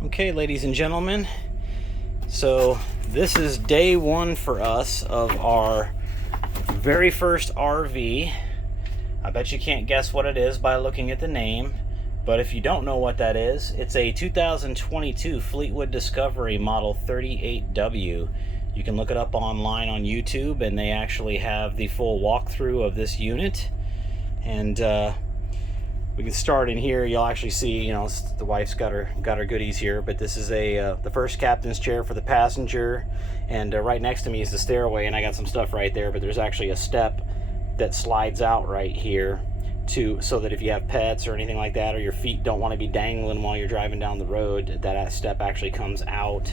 Okay, ladies and gentlemen, so this is day one for us of our very first RV. I bet you can't guess what it is by looking at the name, but if you don't know what that is, it's a 2022 Fleetwood Discovery Model 38W. You can look it up online on YouTube, and they actually have the full walkthrough of this unit. And we can start in here. You'll actually see, you know, the wife's got her goodies here, but this is the first captain's chair for the passenger, and right next to me is the stairway, and I got some stuff right there, but there's actually a step that slides out right here so that if you have pets or anything like that, or your feet don't want to be dangling while you're driving down the road, that step actually comes out.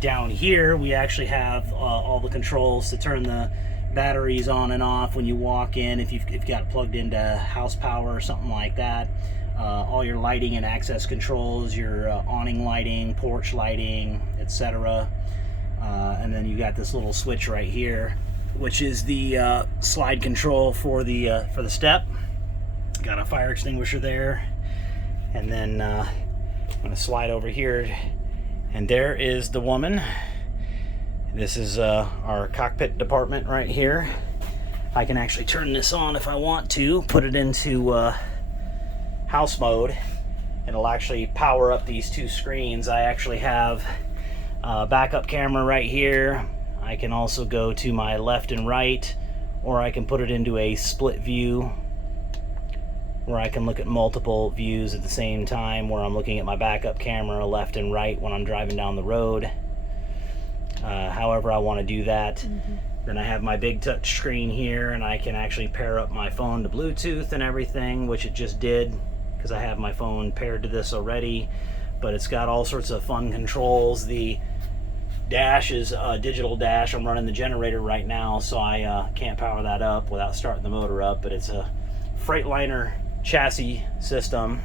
Down here we actually have all the controls to turn the batteries on and off when you walk in, if you've got it plugged into house power or something like that. All your lighting and access controls, your awning lighting, porch lighting, etc. And then you got this little switch right here, which is the slide control for the step. Got a fire extinguisher there, and then I'm going to slide over here, and there is the woman. This is our cockpit department right here. I can actually turn this on if I want to, put it into house mode, and it'll actually power up these two screens. I actually have a backup camera right here. I can also go to my left and right, or I can put it into a split view where I can look at multiple views at the same time, where I'm looking at my backup camera left and right when I'm driving down the road. However I want to do that. Then I have my big touch screen here, and I can actually pair up my phone to Bluetooth and everything, which it just did because I have my phone paired to this already. But it's got all sorts of fun controls. The dash is a digital dash. I'm running the generator right now, so I can't power that up without starting the motor up, but it's a Freightliner chassis system.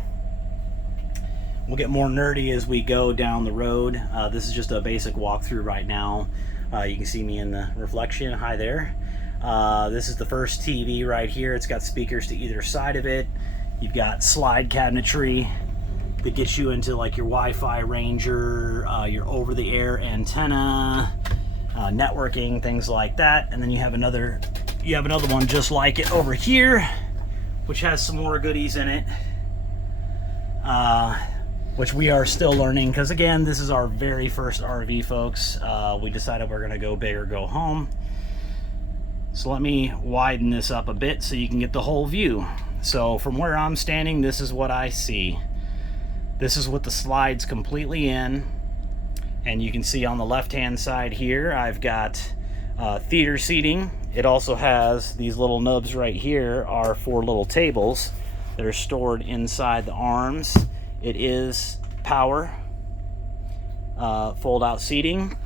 We'll get more nerdy as we go down the road. This is just a basic walkthrough right now. You can see me in the reflection. Hi there. This is the first TV right here. It's got speakers to either side of it. You've got slide cabinetry that gets you into like your Wi-Fi Ranger, your over-the-air antenna, networking, things like that. And then you have another one just like it over here, which has some more goodies in it. Which we are still learning, because again, this is our very first RV, folks. We decided we're gonna go big or go home. So let me widen this up a bit so you can get the whole view. So from where I'm standing, this is what I see. This is with the slides completely in, and you can see on the left-hand side here, I've got theater seating. It also has these little nubs right here are for little tables that are stored inside the arms. It is power, fold-out seating.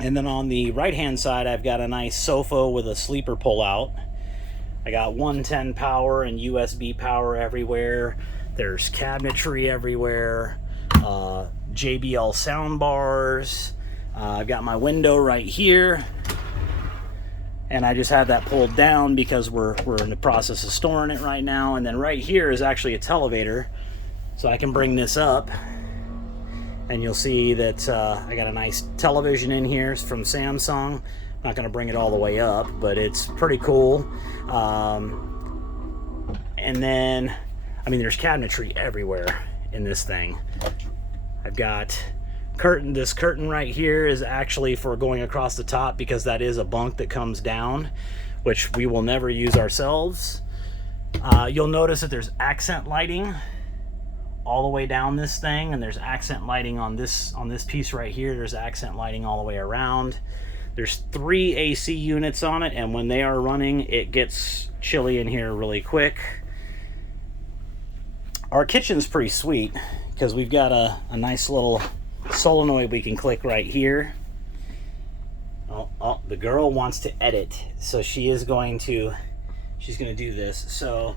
And then on the right-hand side, I've got a nice sofa with a sleeper pull-out. I got 110 power and USB power everywhere. There's cabinetry everywhere, JBL sound bars. I've got my window right here, and I just have that pulled down because we're in the process of storing it right now. And then right here is actually a televator. So I can bring this up, and you'll see that I got a nice television in here. It's from Samsung. I'm not going to bring it all the way up, but it's pretty cool. And then, I mean, there's cabinetry everywhere in this thing. I've got curtain. This curtain right here is actually for going across the top, because that is a bunk that comes down, which we will never use ourselves. You'll notice that there's accent lighting all the way down this thing, and there's accent lighting on this piece right here. There's accent lighting all the way around. There's 3 AC units on it, and when they are running, it gets chilly in here really quick. Our kitchen's pretty sweet because we've got a nice little solenoid we can click right here. Oh, the girl wants to edit, so she's going to do this. So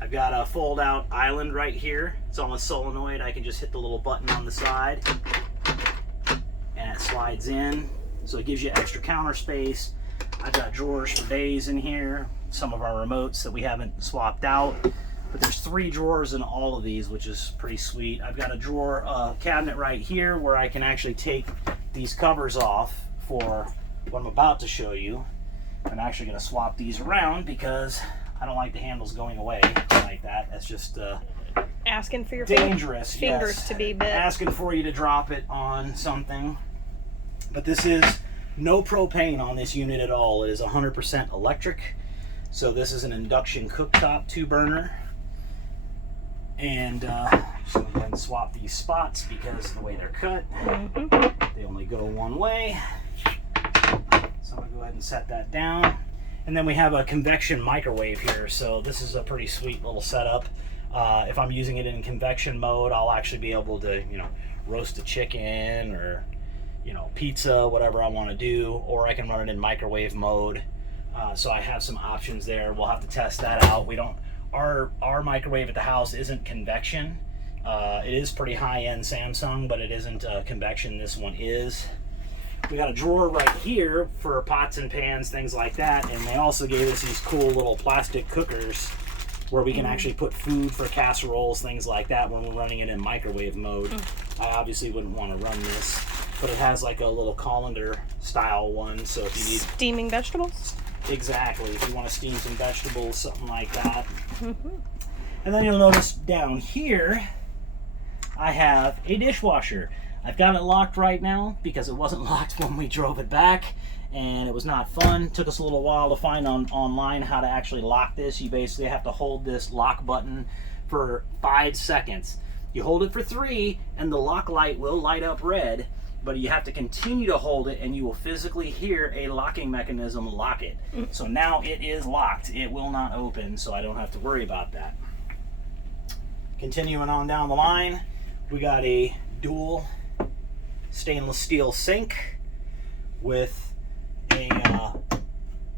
I've got a fold-out island right here. It's on a solenoid. I can just hit the little button on the side, and it slides in. So it gives you extra counter space. I've got drawers for days in here. Some of our remotes that we haven't swapped out. But there's 3 drawers in all of these, which is pretty sweet. I've got a drawer cabinet right here where I can actually take these covers off for what I'm about to show you. I'm actually going to swap these around because I don't like the handles going away like that. That's just asking for your dangerous. fingers Yes. to be bit. Asking for you to drop it on something. But this is no propane on this unit at all. It is 100% electric. So this is an induction cooktop 2-burner. And I'm just going to go ahead and swap these spots because of the way they're cut. They only go one way. So I'm going to go ahead and set that down. And then we have a convection microwave here. So this is a pretty sweet little setup. If I'm using it in convection mode, I'll actually be able to, roast a chicken or, pizza, whatever I want to do. Or I can run it in microwave mode. So I have some options there. We'll have to test that out. Our microwave at the house isn't convection. It is pretty high-end Samsung, but it isn't convection. This one is. We got a drawer right here for pots and pans, things like that, and they also gave us these cool little plastic cookers where we can actually put food for casseroles, things like that when we're running it in microwave mode. I obviously wouldn't want to run this, but it has like a little colander style one, so if you need... Steaming vegetables? Exactly, if you want to steam some vegetables, something like that. And then you'll notice down here, I have a dishwasher. I've got it locked right now because it wasn't locked when we drove it back, and it was not fun. Took us a little while to find online how to actually lock this. You basically have to hold this lock button for 5 seconds. You hold it for 3, and the lock light will light up red, but you have to continue to hold it, and you will physically hear a locking mechanism lock it. So now it is locked. It will not open, so I don't have to worry about that. Continuing on down the line, we got a dual stainless steel sink with a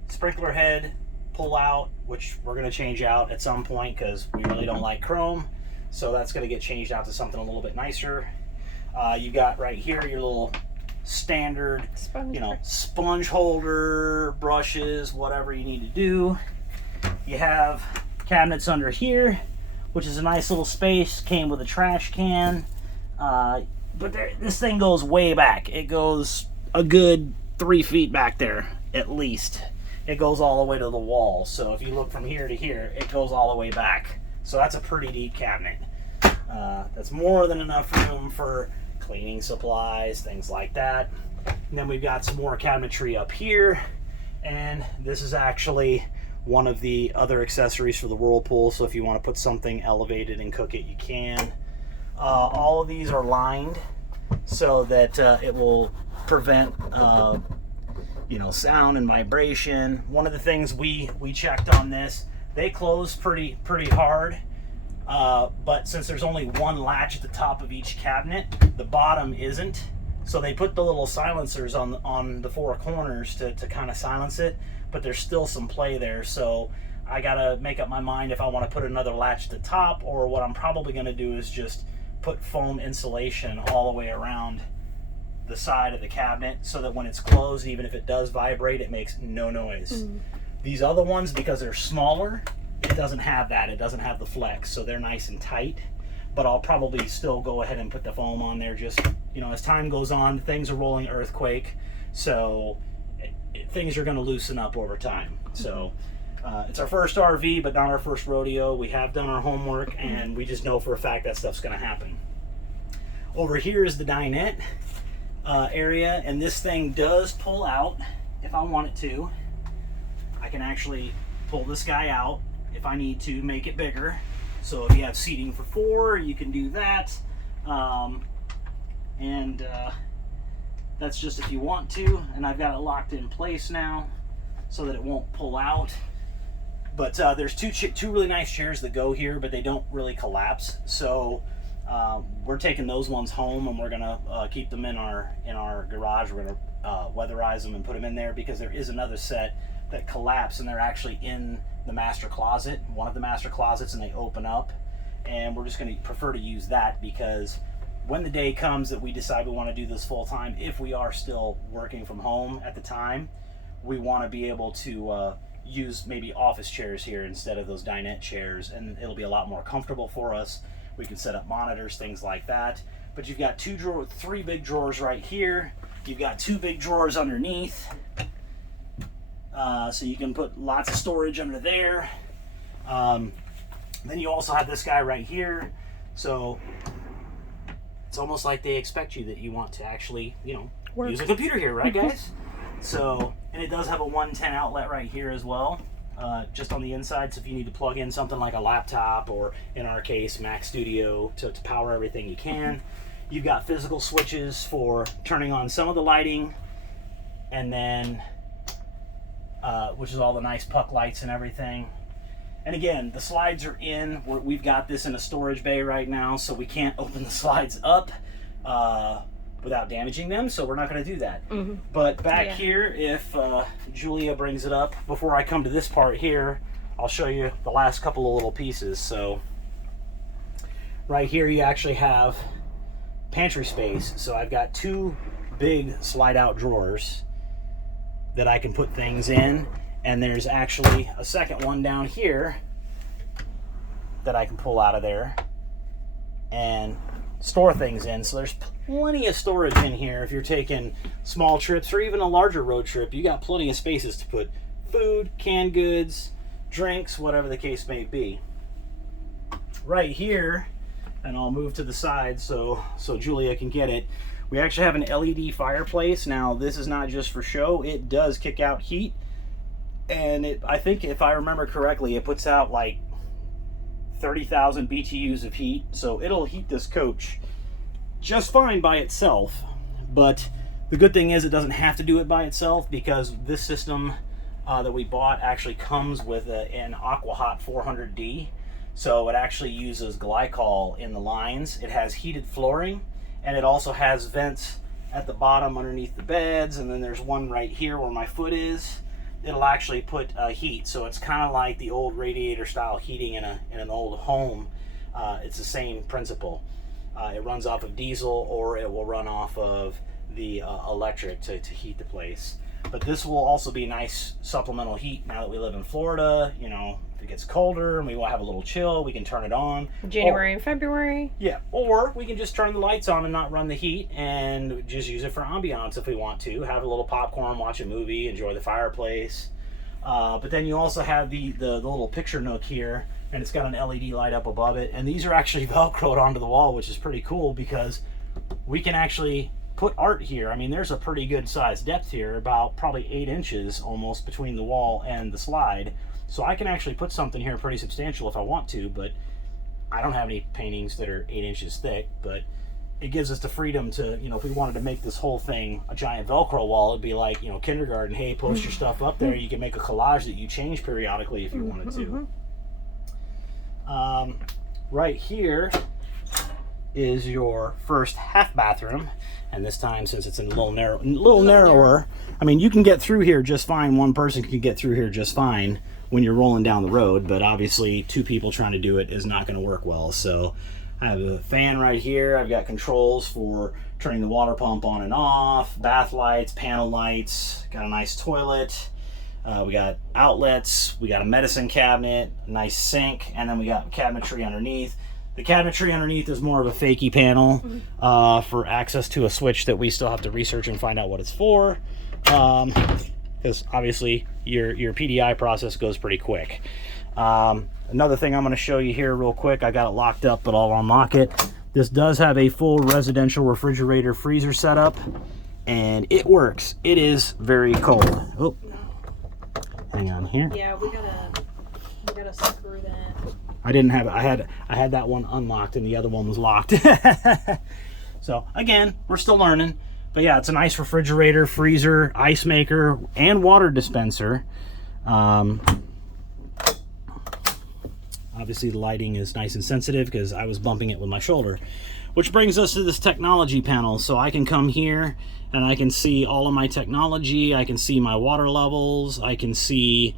sprinkler head pull out, which we're going to change out at some point because we really don't like chrome. So that's going to get changed out to something a little bit nicer. You got right here your little standard, sponge holder, brushes, whatever you need to do. You have cabinets under here, which is a nice little space. Came with a trash can. But this thing goes way back. It goes a good 3 feet back there, at least. It goes all the way to the wall. So if you look from here to here, it goes all the way back. So that's a pretty deep cabinet. That's more than enough room for cleaning supplies, things like that. And then we've got some more cabinetry up here. And this is actually one of the other accessories for the Whirlpool. So if you want to put something elevated and cook it, you can. All of these are lined so that it will prevent sound and vibration. One of the things we checked on this, they close pretty hard, but since there's only one latch at the top of each cabinet, the bottom isn't. So they put the little silencers on the 4 corners to kind of silence it, but there's still some play there. So I gotta make up my mind if I want to put another latch at the top, or what I'm probably going to do is just put foam insulation all the way around the side of the cabinet so that when it's closed, even if it does vibrate, it makes no noise. These other ones, because they're smaller, it doesn't have that. It doesn't have the flex, so they're nice and tight. But I'll probably still go ahead and put the foam on there. Just, as time goes on, things are rolling earthquake, so things are going to loosen up over time. So it's our first RV, but not our first rodeo. We have done our homework, and we just know for a fact that stuff's going to happen. Over here is the dinette area, and this thing does pull out if I want it to. I can actually pull this guy out if I need to make it bigger. So if you have seating for 4, you can do that. That's just if you want to. And I've got it locked in place now so that it won't pull out. But there's two really nice chairs that go here, but they don't really collapse. So we're taking those ones home, and we're gonna keep them in our garage. We're gonna weatherize them and put them in there, because there is another set that collapse, and they're actually in the master closet, one of the master closets, and they open up. And we're just gonna prefer to use that, because when the day comes that we decide we want to do this full time, if we are still working from home at the time, we want to be able to use maybe office chairs here instead of those dinette chairs, and it'll be a lot more comfortable for us. We can set up monitors, things like that. But you've got three big drawers right here. You've got two big drawers underneath, so you can put lots of storage under there. Then you also have this guy right here, so it's almost like they expect you that you want to actually, use a computer here, right, guys? So, and it does have a 110 outlet right here as well, just on the inside. So if you need to plug in something like a laptop, or in our case, Mac Studio, to power everything, you can. You've got physical switches for turning on some of the lighting, and then, which is all the nice puck lights and everything. And again, the slides are in. We've got this in a storage bay right now, so we can't open the slides up without damaging them, so we're not going to do that. But back here, if Julia brings it up, before I come to this part here, I'll show you the last couple of little pieces. So right here you actually have pantry space. So I've got two big slide out drawers that I can put things in, and there's actually a second one down here that I can pull out of there and store things in. So there's plenty of storage in here. If you're taking small trips or even a larger road trip, you got plenty of spaces to put food, canned goods, drinks, whatever the case may be. Right here, and I'll move to the side so Julia can get it, we actually have an LED fireplace. Now this is not just for show, it does kick out heat, and I think if I remember correctly, it puts out like 30,000 BTUs of heat, so it'll heat this coach just fine by itself. But the good thing is it doesn't have to do it by itself, because this system that we bought actually comes with an AquaHot 400D, so it actually uses glycol in the lines. It has heated flooring, and it also has vents at the bottom underneath the beds, and then there's one right here where my foot is. It'll actually put heat, so it's kind of like the old radiator style heating in an old home. It's the same principle. It runs off of diesel, or it will run off of the electric to heat the place. But this will also be nice supplemental heat now that we live in Florida. If it gets colder and we want to have a little chill, we can turn it on. January and February. Yeah, or we can just turn the lights on and not run the heat, and just use it for ambiance if we want to. Have a little popcorn, watch a movie, enjoy the fireplace. But then you also have the little picture nook here, and it's got an LED light up above it. And these are actually Velcroed onto the wall, which is pretty cool, because we can actually put art here. I mean, there's a pretty good size depth here, about probably 8 inches almost between the wall and the slide. So I can actually put something here pretty substantial if I want to, but I don't have any paintings that are 8 inches thick. But it gives us the freedom to, if we wanted to make this whole thing a giant Velcro wall, it'd be like, kindergarten. Hey, post your stuff up there. You can make a collage that you change periodically if you wanted to. Right here is your first half bathroom, and this time, since it's a little narrower, I mean, you can get through here just fine. One person can get through here just fine when you're rolling down the road, but obviously 2 people trying to do it is not going to work well. So I have a fan right here. I've got controls for turning the water pump on and off, bath lights, panel lights, got a nice toilet. We got outlets, we got a medicine cabinet, nice sink, and then we got cabinetry underneath. The cabinetry underneath is more of a fakey panel for access to a switch that we still have to research and find out what it's for. Because obviously your PDI process goes pretty quick. Another thing I'm going to show you here real quick, I got it locked up, but I'll unlock it. This does have a full residential refrigerator freezer setup, and it works. It is very cold. Oh, hang on here. Yeah, we gotta screw that. I didn't have it. I had that one unlocked and the other one was locked. So again, we're still learning. But yeah, it's a nice refrigerator, freezer, ice maker, and water dispenser. Obviously the lighting is nice and sensitive because I was bumping it with my shoulder. Which brings us to this technology panel. So I can come here and I can see all of my technology. I can see my water levels. I can see,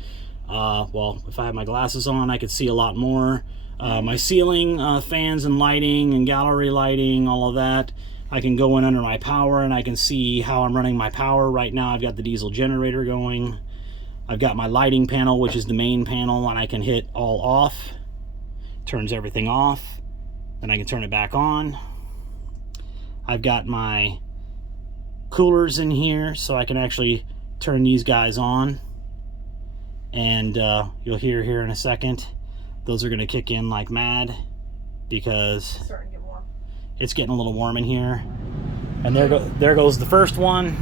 well, if I have my glasses on, I could see a lot more. My ceiling fans and lighting and gallery lighting, all of that. I can go in under my power and I can see how I'm running my power. Right now I've got the diesel generator going. I've got my lighting panel, which is the main panel, and I can hit all off. Turns everything off. Then I can turn it back on. I've got my coolers in here, so I can actually turn these guys on. And you'll hear here in a second, those are going to kick in like mad because It's starting to get warm. it's getting a little warm in here. And there goes the first one.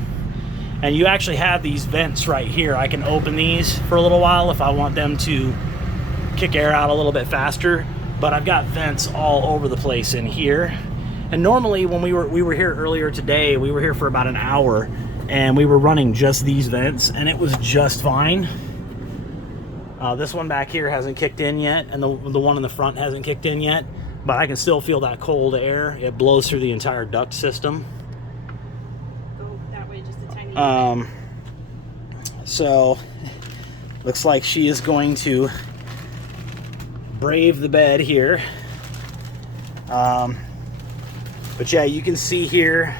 And you actually have these vents right here. I can open these for a little while if I want them to kick air out a little bit faster. But I've got vents all over the place in here. And normally when we were here earlier today, we were here for about an hour, and we were running just these vents, and it was just fine. This one back here hasn't kicked in yet, and the one in the front hasn't kicked in yet. But I can still feel that cold air. It blows through the entire duct system. So looks like she is going to brave the bed here. But yeah, you can see here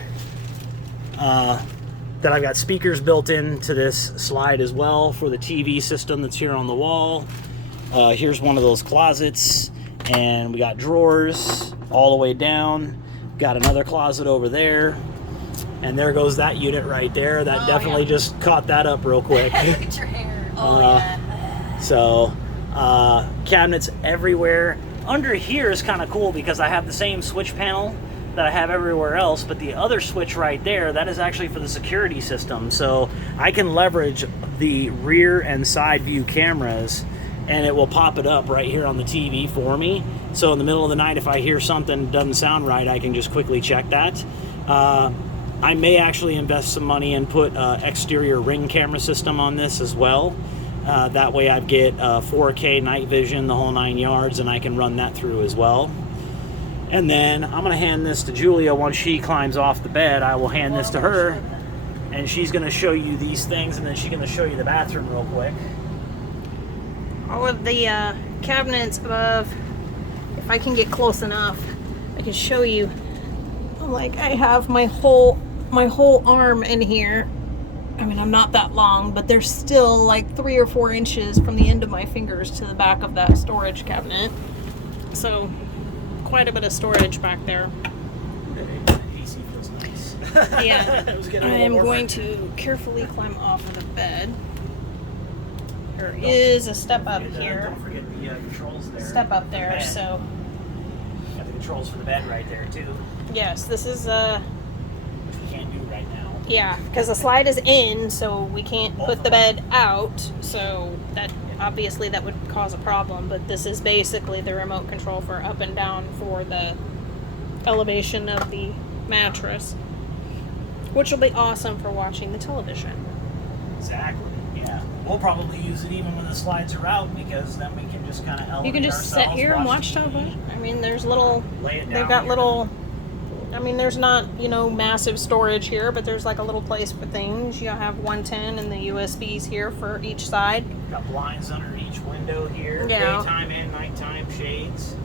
that I've got speakers built into this slide as well for the TV system that's here on the wall. Here's one of those closets, and we got drawers all the way down. Got another closet over there. And there goes that unit right there. That definitely just caught that up real quick. Look at your hair. Yeah. So, cabinets everywhere. Under here is kind of cool because I have the same switch panel that I have everywhere else, but the other switch right there, that is actually for the security system. So I can leverage the rear and side view cameras, and it will pop it up right here on the TV for me. So in the middle of the night, if I hear something doesn't sound right, I can just quickly check that. I may actually invest some money and put exterior ring camera system on this as well. That way I get 4K night vision, the whole 9 yards, and I can run that through as well. And then I'm going to hand this to Julia once she climbs off the bed. I will hand this to her, and she's going to show you these things, and then she's going to show you the bathroom real quick. All of the cabinets above, if I can get close enough, I can show you. Like, I have my whole arm in here. I mean, I'm not that long, but there's still like 3 or 4 inches from the end of my fingers to the back of that storage cabinet. So quite a bit of storage back there. AC feels nice. Yeah. I am going to carefully climb off of the bed. There is a step up here. Don't forget the controls there. Step up there, so. Got the controls for the bed right there too. Yes, this is Which we can't do right now. yeah, because the slide is in, so we can't put the bed out, so that obviously that would cause a problem, but this is basically the remote control for up and down for the elevation of the mattress, which will be awesome for watching the television. Exactly, yeah. We'll probably use it even when the slides are out, because then we can just kind of elevate. You can just sit ourselves, here and watch TV. television. I mean, there's little, Lay it down they've got here. little, I mean, there's not, massive storage here, but there's like a little place for things. You have 110 and the USBs here for each side. Got blinds under each window here. Yeah. Daytime and nighttime shades.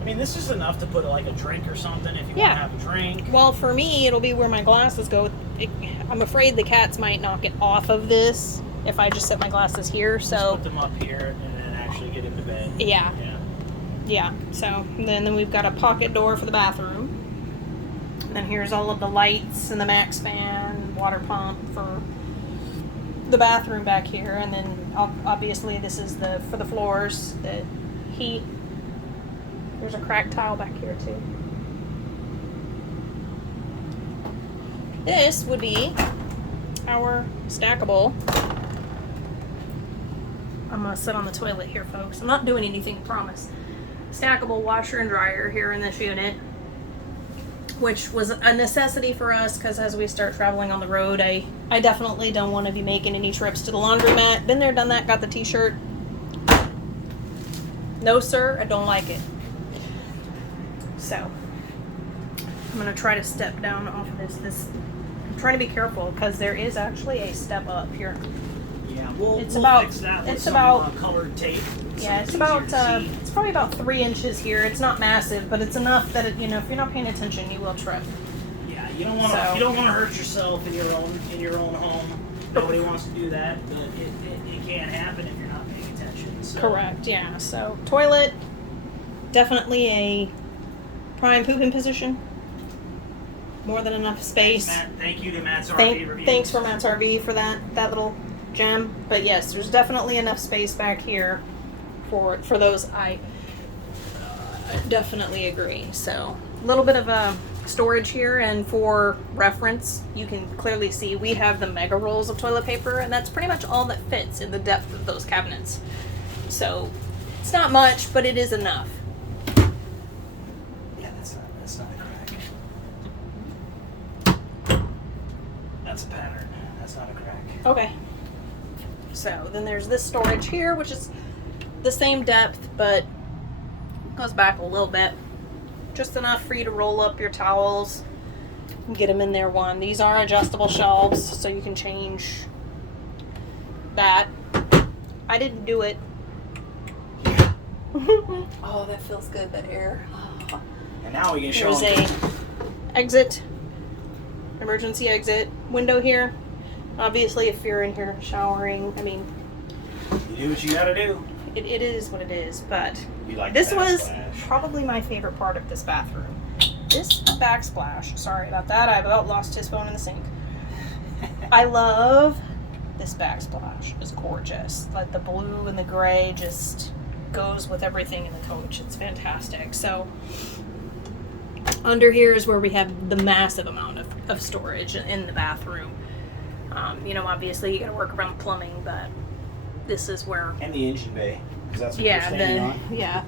I mean, this is enough to put like a drink or something if you Yeah. want to have a drink. Well, for me, it'll be where my glasses go. I'm afraid the cats might knock it off of this if I just set my glasses here, Just so put them up here and then actually get into bed. yeah. Yeah. Yeah, so then we've got a pocket door for the bathroom. And then here's all of the lights and the max fan, water pump for the bathroom back here. And then obviously this is for the floors, the heat. There's a cracked tile back here too. This would be our stackable. I'm gonna sit on the toilet here, folks. I'm not doing anything, promise. Stackable washer and dryer here in this unit, which was a necessity for us because as we start traveling on the road, I definitely don't want to be making any trips to the laundromat. Been there, done that, got the t-shirt. No sir, I don't like it. So I'm gonna try to step down off of this. I'm trying to be careful because there is actually a step up here. Yeah, we'll It's we'll about- fix that with it's some about- colored tape. Yeah, it's about it's probably about 3 inches here. It's not massive, but it's enough that if you're not paying attention, you will trip. Yeah, you don't want to So- you don't want to hurt yourself in your own home. Nobody wants to do that, but it can happen if you're not paying attention. So. Correct, yeah. So, toilet, definitely a prime pooping position. More than enough space. Matt, thank you to Matt's RV review. Thanks for Matt's RV for that little gem. But yes, there's definitely enough space back here for those. I definitely agree. So, a little bit of a storage here, and for reference, you can clearly see we have the mega rolls of toilet paper, and that's pretty much all that fits in the depth of those cabinets. So, it's not much, but it is enough. Yeah, that's not a crack. That's a pattern. That's not a crack. Okay. So then there's this storage here, which is the same depth, but goes back a little bit. Just enough for you to roll up your towels and get them in there one. These are adjustable shelves, so you can change that. I didn't do it. Oh, that feels good, that air. Oh. And now we can show There's a exit, emergency exit window here. Obviously, if you're in here showering, I mean, you do what you gotta do. it is what it is, but You like this the was backsplash. probably my favorite part of this bathroom. This backsplash, sorry about that, I about lost his phone in the sink. I love this backsplash. It's gorgeous. Like the blue and the gray just goes with everything in the coach. It's fantastic. So under here is where we have the massive amount of storage in the bathroom. You know, obviously you got to work around plumbing, but this is where. And the engine bay, because that's what you're standing on.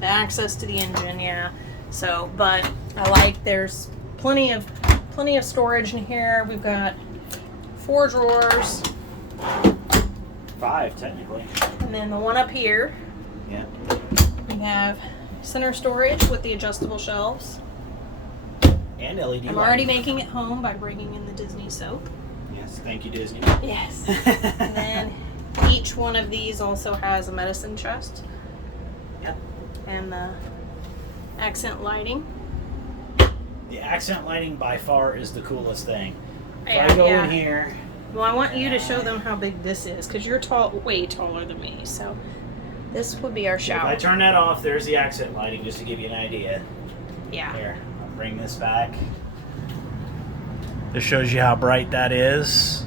The access to the engine, yeah. So, but I like there's plenty of storage in here. We've got 4 drawers, 5 technically. and then the one up here. Yeah. We have center storage with the adjustable shelves. And LED. I'm already making it home by bringing in the Disney soap. Yes, thank you, Disney. Yes. And then each one of these also has a medicine chest. Yep. And the accent lighting. The accent lighting by far is the coolest thing. If Yeah, I go yeah. in here, Well, I want you to show them how big this is, because you're way taller than me. So this would be our if shower. I turn that off, there's the accent lighting, just to give you an idea. Yeah. Here, I'll bring this back. This shows you how bright that is.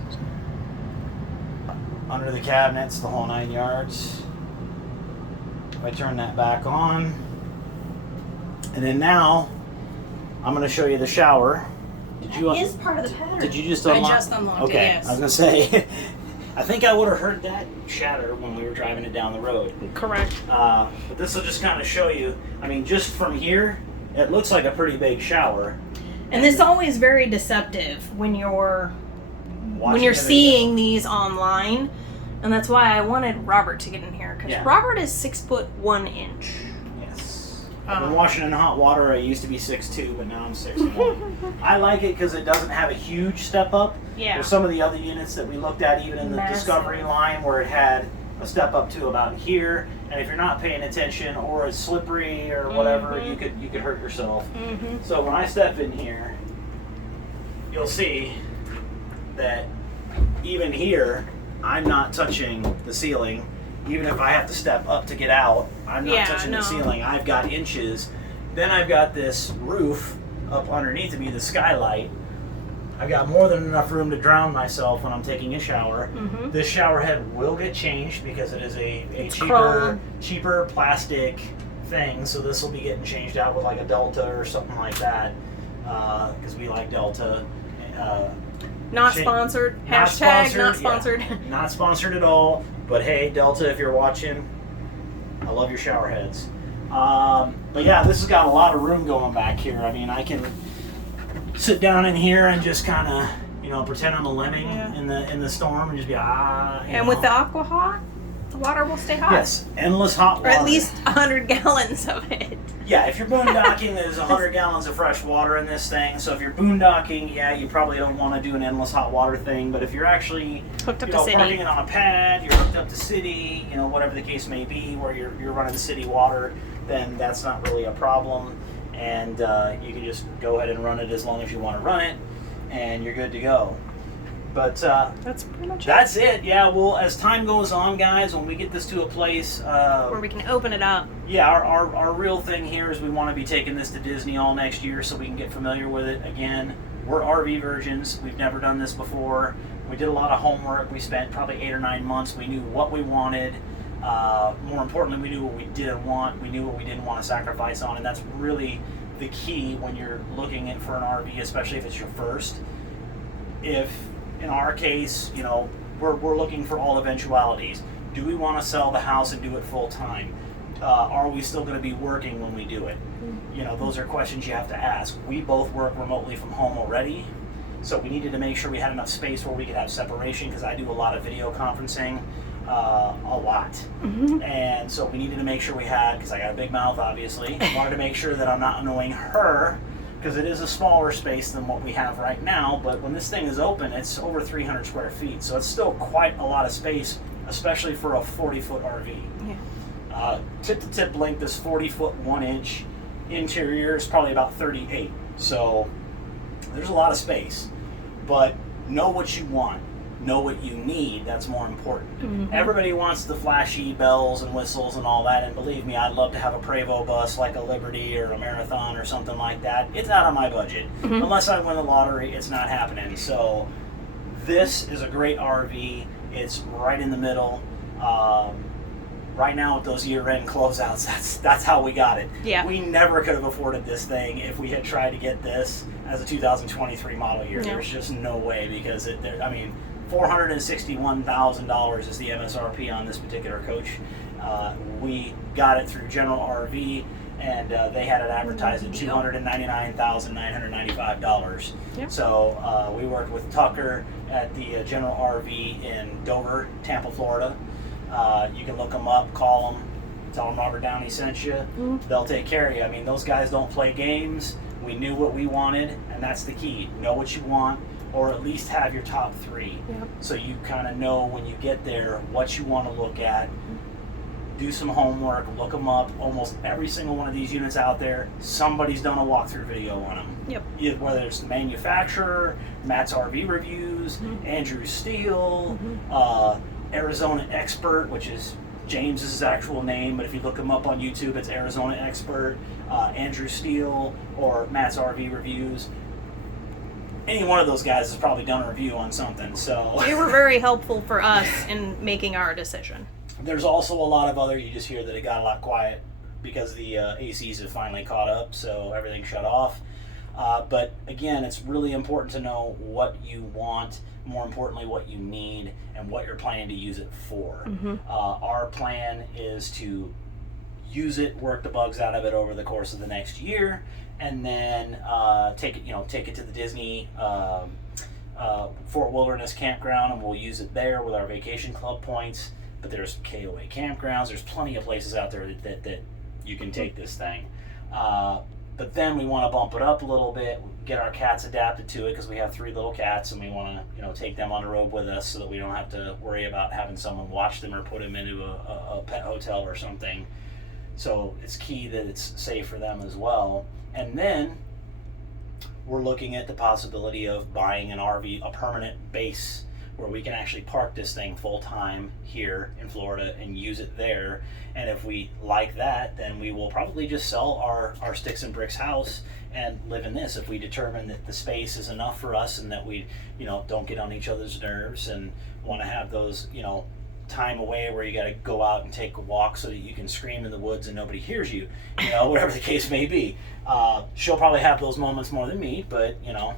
Under the cabinets, the whole 9 yards. If I turn that back on. And then now, I'm going to show you the shower. Did you? That is part of the pattern. Did you just unlock? I just unlocked it, Okay, yes. I was going to say, I think I would have heard that shatter when we were driving it down the road. Correct. But this will just kind of show you, I mean, just from here, it looks like a pretty big shower. And it's always very deceptive when you're Watching it seeing these online, and that's why I wanted Robert to get in here, because Yeah. Robert is 6'1". Yes. I've been washing in hot water. I used to be 6'2", but now I'm 6'1". I like it because it doesn't have a huge step up. Yeah. There's some of the other units that we looked at, even in the Massive. Discovery line, where it had a step up to about here, and if you're not paying attention or it's slippery or whatever, you could hurt yourself. Mm-hmm. So when I step in here, you'll see that even here, I'm not touching the ceiling. Even if I have to step up to get out, I'm not touching the ceiling. I've got inches. Then I've got this roof up underneath me, the skylight. I've got more than enough room to drown myself when I'm taking a shower. Mm-hmm. This shower head will get changed because it is a chrome. cheaper plastic thing. So this will be getting changed out with like a Delta or something like that, because we like Delta. Not sponsored. Hashtag not sponsored. Yeah. Not sponsored at all. But hey, Delta, if you're watching, I love your shower heads. But yeah, this has got a lot of room going back here. I mean, I can sit down in here and just kind of, pretend I'm a lemming in the storm and just be And with the Aqua Hot, the water will stay hot. Yes, endless hot water. Or at least 100 gallons of it. Yeah, if you're boondocking, there's 100 gallons of fresh water in this thing. So if you're boondocking, you probably don't want to do an endless hot water thing. But if you're actually hooked up to city, parking it on a pad, you're hooked up to city, whatever the case may be, where you're running city water, then that's not really a problem. And you can just go ahead and run it as long as you want to run it, and you're good to go. But that's pretty much that's it. Yeah, well, as time goes on, guys, when we get this to a place where we can open it up. Yeah, our real thing here is we want to be taking this to Disney all next year so we can get familiar with it again. We're RV virgins. We've never done this before. We did a lot of homework. We spent probably 8 or 9 months. We knew what we wanted. More importantly, we knew what we didn't want. We knew what we didn't want to sacrifice on, and that's really the key when you're looking at for an RV, especially if it's your first. If in our case, you know, we're looking for all eventualities. Do we want to sell the house and do it full time? Are we still going to be working when we do it? You know, those are questions you have to ask. We both work remotely from home already, so we needed to make sure we had enough space where we could have separation, because I do a lot of video conferencing, a lot. And so we needed to make sure we had, because I got a big mouth obviously, I wanted to make sure that I'm not annoying her, because it is a smaller space than what we have right now, but when this thing is open, it's over 300 square feet, so it's still quite a lot of space, especially for a 40-foot RV. Yeah. Tip-to-tip length is 40-foot 1-inch. Interior is probably about 38, so there's a lot of space. But know what you want, know what you need. That's more important. Everybody wants the flashy bells and whistles and all that, and believe me, I'd love to have a Prevost bus like a Liberty or a Marathon or something like that. It's out of my budget. Unless I win the lottery, it's not happening. So this is a great RV. It's right in the middle. Right now with those year-end closeouts, that's how we got it. Yeah. We never could have afforded this thing if we had tried to get this as a 2023 model year. No. There's just no way, because $461,000 is the MSRP on this particular coach. We got it through General RV, and they had it advertised at $299,995. Yep. So we worked with Tucker at the General RV in Dover, Tampa, Florida. You can look them up, call them, tell them Robert Downey sent you. They'll take care of you. I mean, those guys don't play games. We knew what we wanted, and that's the key. Know what you want, or at least have your top 3. Yep. So you kind of know when you get there what you want to look at. Do some homework, look them up. Almost every single one of these units out there, somebody's done a walkthrough video on them. Yep. Whether it's the manufacturer, Matt's RV Reviews, Andrew Steele, Arizona Expert, which is James's actual name, but if you look him up on YouTube, it's Arizona Expert, Andrew Steele, or Matt's RV Reviews. Any one of those guys has probably done a review on something. So They were very helpful for us in making our decision. There's also a lot of other, you just hear that it got a lot quiet because the ACs have finally caught up, so everything shut off. But again, it's really important to know what you want, more importantly what you need, and what you're planning to use it for. Our plan is to use it, work the bugs out of it over the course of the next year, and then take it to the Disney Fort Wilderness campground, and we'll use it there with our vacation club points. But there's KOA campgrounds, there's plenty of places out there that you can take this thing. But then we want to bump it up a little bit, get our cats adapted to it, because we have 3 little cats, and we want to take them on the road with us so that we don't have to worry about having someone watch them or put them into a pet hotel or something. So it's key that it's safe for them as well. And then we're looking at the possibility of buying an RV, a permanent base, where we can actually park this thing full time here in Florida and use it there. And if we like that, then we will probably just sell our sticks and bricks house and live in this. If we determine that the space is enough for us and that we, don't get on each other's nerves and want to have those, time away where you got to go out and take a walk so that you can scream in the woods and nobody hears you, whatever the case may be. She'll probably have those moments more than me, but,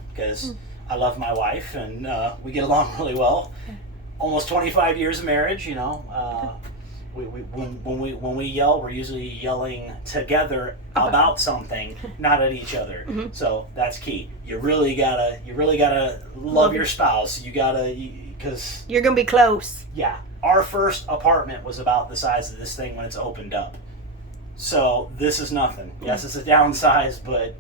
because I love my wife, and we get along really well. Almost 25 years of marriage, when we yell, we're usually yelling together about something, not at each other. So that's key. You really gotta love your spouse. Because you're gonna be close. Yeah, our first apartment was about the size of this thing when it's opened up. So this is nothing. Yes, it's a downsize, but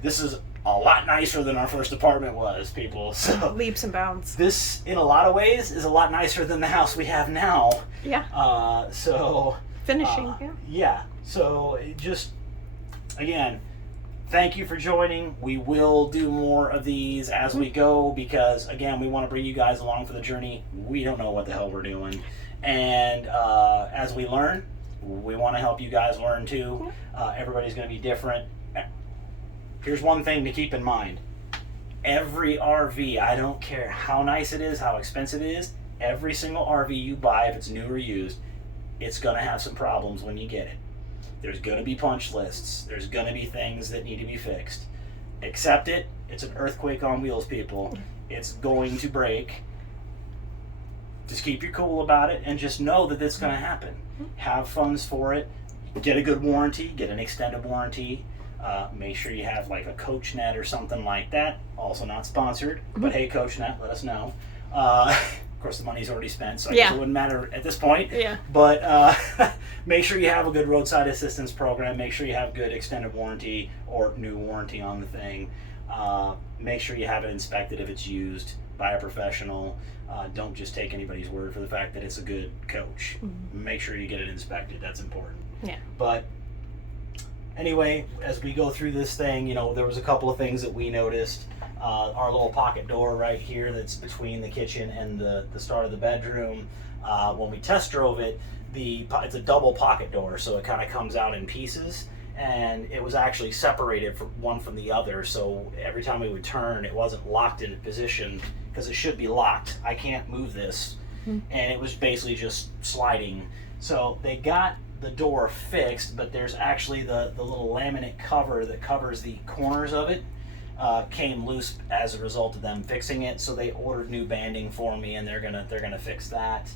this is a lot nicer than our first apartment was, people. So leaps and bounds. This, in a lot of ways, is a lot nicer than the house we have now. Yeah. So finishing. Yeah. So just again, thank you for joining. We will do more of these as we go because, again, we want to bring you guys along for the journey. We don't know what the hell we're doing. And as we learn, we want to help you guys learn too. Everybody's going to be different. Here's one thing to keep in mind. Every RV, I don't care how nice it is, how expensive it is, every single RV you buy, if it's new or used, it's going to have some problems when you get it. There's going to be punch lists. There's going to be things that need to be fixed. Accept it. It's an earthquake on wheels, people. It's going to break. Just keep your cool about it and just know that it's going to happen. Have funds for it. Get a good warranty. Get an extended warranty. Make sure you have like a CoachNet or something like that. Also not sponsored, but hey, CoachNet, let us know. Of course, the money's already spent, so I guess it wouldn't matter at this point. Yeah. But make sure you have a good roadside assistance program. Make sure you have good extended warranty or new warranty on the thing. Make sure you have it inspected if it's used by a professional. Don't just take anybody's word for the fact that it's a good coach. Make sure you get it inspected. That's important. Yeah. But anyway, as we go through this thing, there was a couple of things that we noticed. Our little pocket door right here that's between the kitchen and the start of the bedroom. When we test drove it, it's a double pocket door, so it kind of comes out in pieces, and it was actually separated from one from the other, so every time we would turn, it wasn't locked into position, because it should be locked. I can't move this, and it was basically just sliding. So they got the door fixed, but there's actually the little laminate cover that covers the corners of it. Came loose as a result of them fixing it, so they ordered new banding for me, and they're gonna fix that.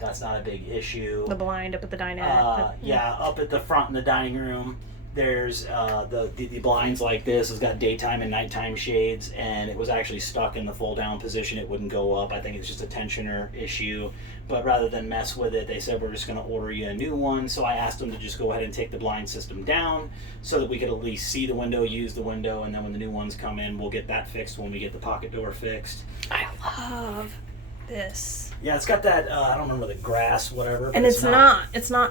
That's not a big issue. The blind up at the dinette. Yeah, up at the front in the dining room, there's the blinds like this. It's got daytime and nighttime shades, and it was actually stuck in the fold down position. It wouldn't go up. I think it's just a tensioner issue. But rather than mess with it, they said we're just going to order you a new one. So I asked them to just go ahead and take the blind system down so that we could at least see the window, use the window, and then when the new ones come in, we'll get that fixed when we get the pocket door fixed. I love this. Yeah, it's got that, I don't remember the grass, whatever. And it's not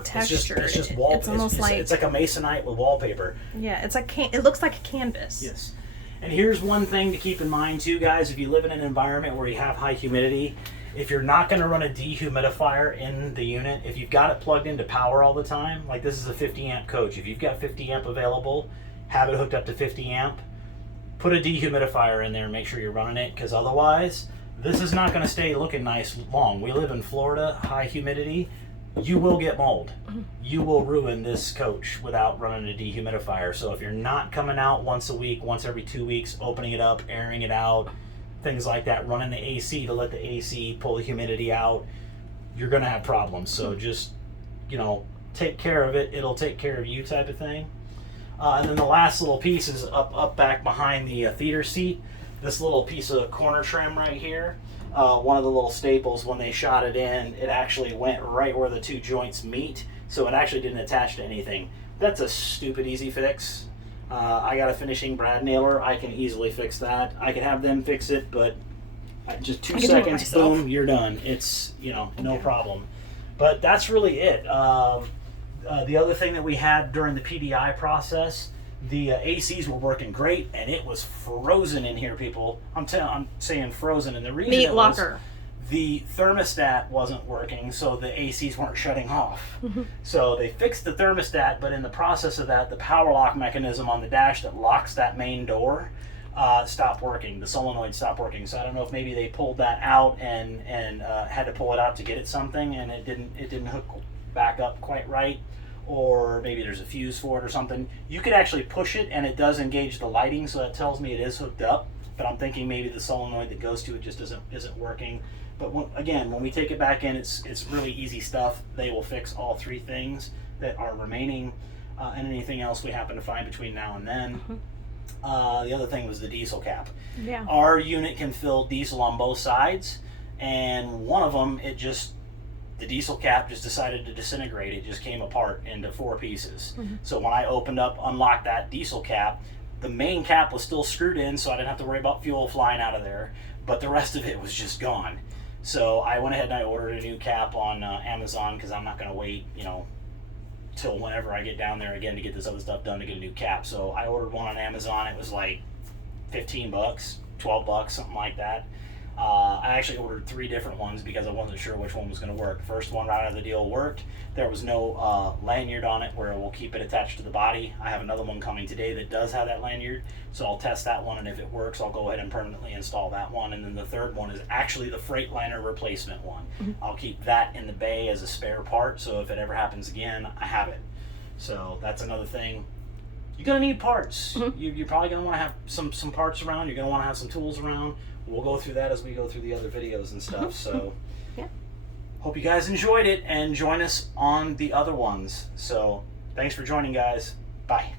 textured. It's just wallpaper. It's almost like... It's like a masonite with wallpaper. Yeah, it's like it looks like a canvas. Yes. And here's one thing to keep in mind too, guys. If you live in an environment where you have high humidity, if you're not going to run a dehumidifier in the unit, if you've got it plugged into power all the time, like this is a 50 amp coach. If you've got 50 amp available, have it hooked up to 50 amp. Put a dehumidifier in there and make sure you're running it, because otherwise, this is not going to stay looking nice long. We live in Florida, high humidity. You will get mold. You will ruin this coach without running a dehumidifier. So if you're not coming out once a week, once every 2 weeks, opening it up, airing it out, things like that, running the AC to let the AC pull the humidity out, you're going to have problems. So just, take care of it. It'll take care of you, type of thing. And then the last little piece is up back behind the theater seat. This little piece of corner trim right here. One of the little staples, when they shot it in, it actually went right where the two joints meet. So it actually didn't attach to anything. That's a stupid easy fix. I got a finishing brad nailer. I can easily fix that. I can have them fix it, but just 2 seconds, boom, you're done. It's, no problem. But that's really it. The other thing that we had during the PDI process, the ACs were working great, and it was frozen in here, people. I'm saying frozen, and the reason Meat it locker. was the thermostat wasn't working, so the ACs weren't shutting off. So they fixed the thermostat, but in the process of that, the power lock mechanism on the dash that locks that main door stopped working. The solenoid stopped working. So I don't know if maybe they pulled that out and had to pull it out to get it something, and it didn't hook back up quite right. Or maybe there's a fuse for it or something. You could actually push it and it does engage the lighting, so that tells me it is hooked up. But I'm thinking maybe the solenoid that goes to it just isn't working. But when we take it back in, it's really easy stuff. They will fix all 3 things that are remaining, and anything else we happen to find between now and then. The other thing was the diesel cap. Yeah. Our unit can fill diesel on both sides, and one of them, the diesel cap just decided to disintegrate. It just came apart into 4 pieces. So when I unlocked that diesel cap, the main cap was still screwed in, so I didn't have to worry about fuel flying out of there, but the rest of it was just gone. So I went ahead and I ordered a new cap on Amazon, because I'm not going to wait, till whenever I get down there again to get this other stuff done to get a new cap. So I ordered one on Amazon. It was like 15 bucks, 12 bucks, something like that. I actually ordered 3 different ones because I wasn't sure which one was going to work. The first one right out of the deal worked. There was no lanyard on it where it will keep it attached to the body. I have another one coming today that does have that lanyard, so I'll test that one, and if it works, I'll go ahead and permanently install that one. And then the third one is actually the Freightliner replacement one. I'll keep that in the bay as a spare part, so if it ever happens again, I have it. So that's another thing. You're going to need parts. You're probably going to want to have some parts around. You're going to want to have some tools around. We'll go through that as we go through the other videos and stuff. So Yeah. hope you guys enjoyed it, and join us on the other ones. So thanks for joining, guys. Bye.